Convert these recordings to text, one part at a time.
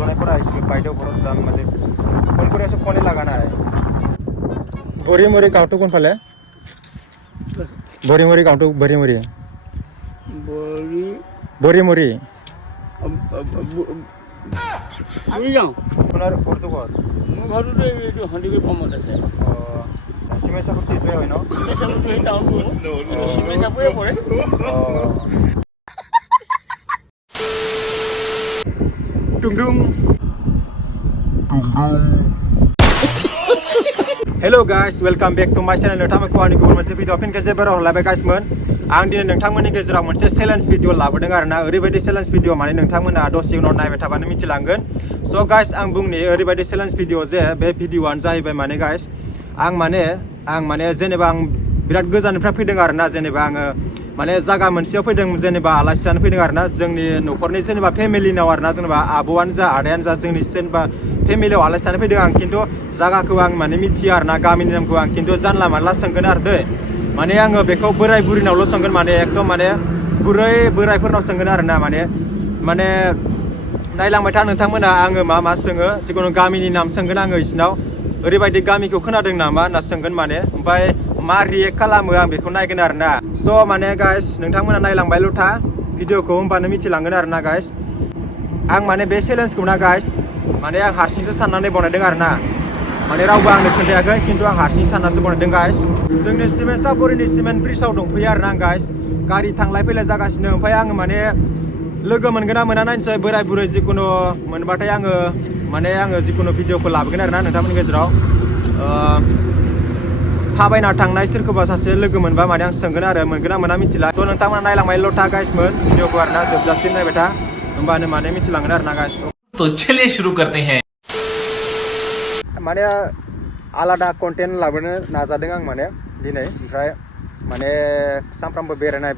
জনাইপরা আইছিল বাইদেউ ঘৰত যাম মানে ফোন কৰি আছো ফোনে লাগা নাই বৰিমৰি গাঁৱটো কোনফালে বৰিমৰি গাঁৱটো বৰিমৰি বুঢ়ীগাঁও আপোনাৰ ঘৰটো ক'ত মোৰ ঘৰটোতো এইটো সন্দিকৈ পমত আছে চিমেণ্ট চাপৰটো এইটোৱে হয় ন চিমেণ্ট চাপৰটো সেই টাউনটো চিমেণ্ট চাপৰে পৰে টুংডুং Hello guys, welcome back to my channel. नोंथांमोनखौ आंनि गुबुन मोनसे भिडिअ फिन खेबसे बाराव हरलायबाय गाइसमोन आं दिनै नोंथांमोननि गेजेराव मोनसे चेलेन्ज भिडिअ लाबोदों आरोना ओरैबायदि चेलेन्ज भिडिअ माने नोंथांमोना दसे उनाव नायबाय थाबानो मिथिलांगोन स' गाइस आं बुंनि ओरैबायदि चेलेन्ज भिडिअ जे बे भिडिअआनो जाहैबाय माने गाइस आं माने जेनेबा आं बिराद गोजाननिफ्राय फैदों आरोना जेनेबा आङो माने जागा मोनसेयाव फैदों जेनेबा आलासि जानो फैदों आरोना जोंनि न'खरनि जेनेबा फेमिलिनाव आरोना जेनेबा आबौआनो जा आदायानो जा जोंनि जेनेबा फेमिलियाव आलासि जानो फैदों आं खिन्थु जागाखौ आं माने मिथिया आरोना गामिनि नामखौ आं खिन्थु जानला मानला सोंगोन आरो दै माने आङो बेखौ बोराय बुरिनावल' सोंगोन माने एकदम माने बोरायफोरनाव सोंगोन आरोना माने नायलांबाय था नोंथांमोना आङो मा सोङो जिखुनु गामिनि नाम सोंगोन आङो इसिनाव ओरैबायदि गामिखौ खोनादों नामा होनना सोंगोन माने ओमफ्राय मा रिएक्ट खालामो आं बेखौ नायगोन आरोना स' माने गाइस नोंथांमोना नायलांबायल' था भिडिअखौ होमबानो मिथिलांगोन आरोना गाइस आं माने बे चेलेन्जखौ ना गाइस माने आं हारसिंसो साननानै बनायदों आरोना माने रावबो आंनो खोन्थायाखै खिन्थु आं हारसिं साननासो बनायदों गाइस जोंनि सिमेन्ट सापरिनि सिमेन्ट ब्रिजआव दंफैयो आरोना आं गाइस गारि थांलाय फैलाय जागासिनो ओमफ्राय आङो माने लोगो मोनगोन ना मोना नायनोसै बोराय बुरै जिखुनु मोनबाथाय आङो जिखुनु भिडिअखौ लाबोगोन आरोना नोंथांमोननि गेजेराव थाबायना थांनाय सोरखौबा सासे लोगो मोनबा माने आं सोंगोन आरो मोनगोन ना मोना मिथिला स' नोंथांमोना नायलांबायल' था गाइसमोन भिडिअखौ आरोना जोबजासिम नायबाय था होमबानो माने मिथिलांगोन आरोना गाइस तो चलिए शुरू करते हैं माने आलादा कन्टेन्ट लाबोनो नाजादों आं माने दिनै ओमफ्राय माने सानफ्रामबो बेरायनाय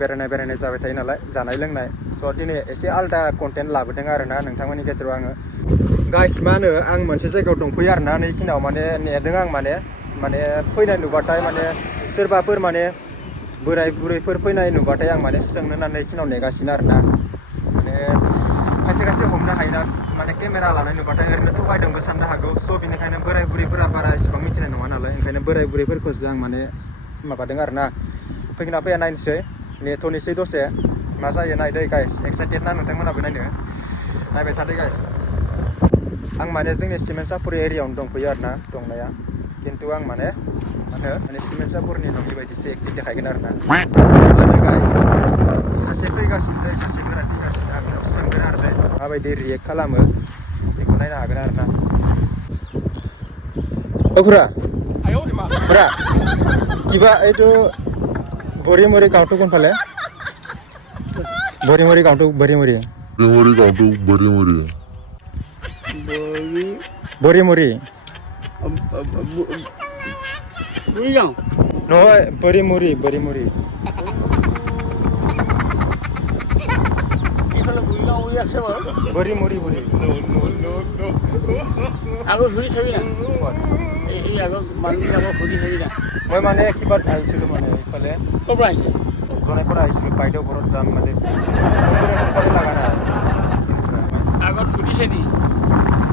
जाबाय थायो नालाय जानाय लोंनाय स' दिनै एसे आलादा कन्टेन्ट लाबोदों आरोना नोंथांमोननि गेजेराव आङो गाइस मा होनो आं मोनसे जायगायाव दंफैयो आरोना नैखिनाव माने नेदों आं माने फैनाय नुबाथाय माने सोरबाफोर माने बोराय बुरैफोर फैनाय नुबाथाय आं माने सोंनो होननानै नैखिनाव नेगासिनो आरोना माने खायसे हमनो हायोना माने केमेरा लानाय नुबाथाय ओरैनो थगायदोंबो साननो हागौ स' बेनिखायनो बोराय बुरैफोरा बारा एसेबां मिथिनाय नङा नालाय ओंखायनो बोराय बुरैफोरखौसो आं माने माबादों आरोना फैगोना फैया नायनोसै नेथ'नोसै दसे मा जायो नायदो गाइस एक्साइटेड ना नोंथांमोनाबो नायनो नायबाय थादो गाइस आं माने जोंनि सिमेन्ट सापरि एरियायावनो दंफैयो आरोना दंनाया खिन्थु आं माने सिमेन्ट सापरिनि न'नि बायदिसो एक्टिं देखायगोन आरोना गाइस सासे फैगासिनो सासे बोराय फैगासिनो आं सोंगोन आरो माबायदि रिएक्ट खालामो बेखौ नायनो हागोन आरोना खुरा কিবা এইটো বৰিমৰি গাঁৱটো কোনফালে বৰিমৰি গাঁৱটো বৰিমৰি বুঢ়ীগাঁও নহয় বৰিমৰি এইফালে বুঢ়ীগাঁও বুলি আছে বাৰু বৰিমৰি আগত ঘূৰি চাবি না এই আগত মানুহখিনি আগত ঘূৰি চাবি না মই মানে কিবা আহিছিলোঁ মানে এইফালে ক'ৰ পৰা আহিছে জনাইপৰা আহিছিলোঁ বাইদেউ ঘৰত যাম মানে ফোনে লাগা নাই আগত সুধিছে নি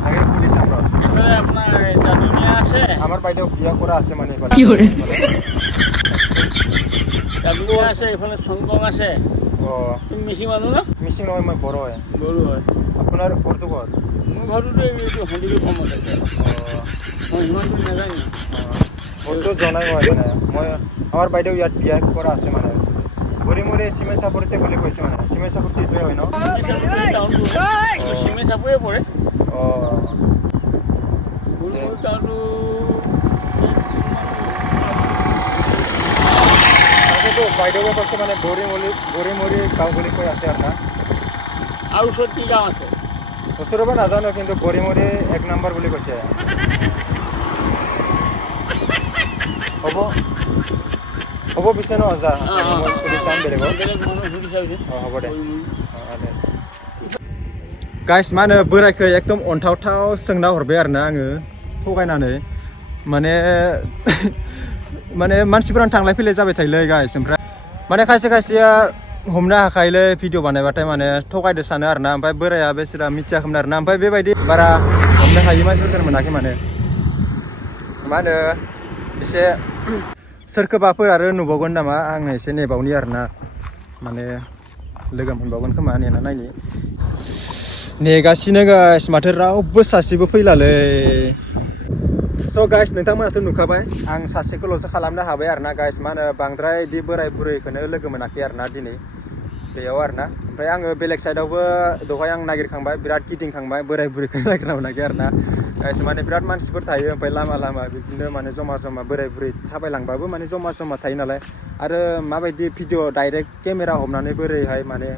আগে পুলিচ আমাৰ এইফালে আপোনাৰ দাদুনীয়া আছে আমাৰ বাইদেউ বিয়া কৰা আছে মানে এইফালে দাদুনীয়া আছে এইফালে চংকং আছে তুমি মিচিং মানুহ ন মিচিং নহয় মই বড়ো হয় আপোনাৰ ঘৰটো ক'ত মোৰ ঘৰটোতো এইটো সন্দিকৈ পমত আছে মই সিমান দূৰ নাজানো ঘৰটো জনাই মই আমাৰ বাইদেউ ইয়াত বিয়া কৰা আছে মানে বৰিমৰি চিমেণ্ট চাপৰিতে বুলি কৈছে মানে চিমেণ্ট চাপৰিতে এইটোৱে হয় ন চিমেণ্ট চাপৰে পৰে টাউনটো বাইদেউকে কৈছে মানে বৰিমৰি গাঁও বুলি কৈ আছে আৰু না আৰু ওচৰত কি গাঁও আছে ওচৰৰ পৰা নাজানো কিন্তু বৰিমৰি 1 নম্বৰ বুলি কৈছে হ'ব পিছে ন যা মই সুধি চাম বেলেগক হ'ব দে गाइस मा होनो बोरायखौ एकदम अन्थावथाव सोंना हरबाय आरोना आङो थगायनानै माने मानसिफोरानो थांलाय फैलाय जाबाय थायोलै गाइस ओमफ्राय माने खायसेया हमनो हाखायोलै भिडिअ बानायबाथाय माने थगायदो सानो आरोना ओमफ्राय बोराया बेसोरा मिथियाखैमोन आरोना ओमफ्राय बेबायदि बारा हमनो हायि मानसिफोरखौ मोनाखै माने मा होनो एसे सोरखौबाफोर आरो नुबावगोन नामा आङो एसे नेबावनि आरोना माने लोगो मोनबावगोन खोमा नेना नायनि नेगासिनो गाइस माथो रावबो सासेबो फैलालै स' गाइस नोंथांमोनाथ' नुखाबाय आं सासेखौल'सो खालामनो हाबाय आरोना गाइस मा होनो बांद्राय बिदि बोराय बुरैखौनो लोगो मोनाखै आरोना दिनै बेयाव आरोना ओमफ्राय आङो बेलेग साइडआवबो दहाय आं नागिरखांबाय बिराद गिदिंखांबाय बोराय बुरैखौनो नागिरना मोनाखै आरोना गाइस माने बिराद मानसिफोर थायो ओमफ्राय लामा बिदिनो माने जमा जमा बोराय बुरै थाबायलांबाबो माने जमा थायो नालाय आरो माबायदि भिडिअ डाइरेक्ट केमेरा हमनानै बोरैहाय माने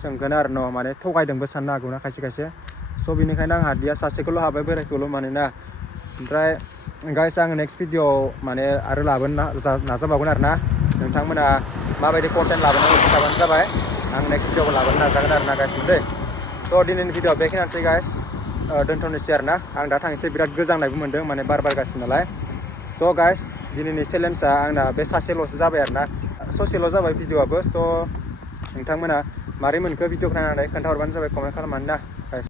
सोंगोन आरो न' माने थगायदोंबो साननो हागौना खायसे स' बेनिखायनो आं हादिया सासेखौल' हाबाय बोरायखौल' मानोना ओमफ्राय गाइस आङो नेक्स्ट भिडिअ माने आरो लाबोनो नाजाबावगोन आरोना नोंथांमोना माबायदि कन्टेन्ट लाबोनांगौ खिन्थाबानो जाबाय आं नेक्स्ट भिडिअखौ लाबोनो नाजागोन आरोना गाइस मोनदे स' दिनैनि भिडिअ बेखिनियानोसै गाइस दोनथ'नोसै आरोना आं दा थांनोसै बिराद गोजांनायबो मोन्दों माने बार बारगासिनो नालाय स' गाइस दिनैनि चेलेन्जआ आंना बे सासेल'सो जाबाय आरोना ससेल' जाबाय भिडिअआबो स' नोंथांमोना मारै मोनखो भिडिअखौ नायनानै खोन्थाहरबानो जाबाय कमेन्ट खालामनानै ना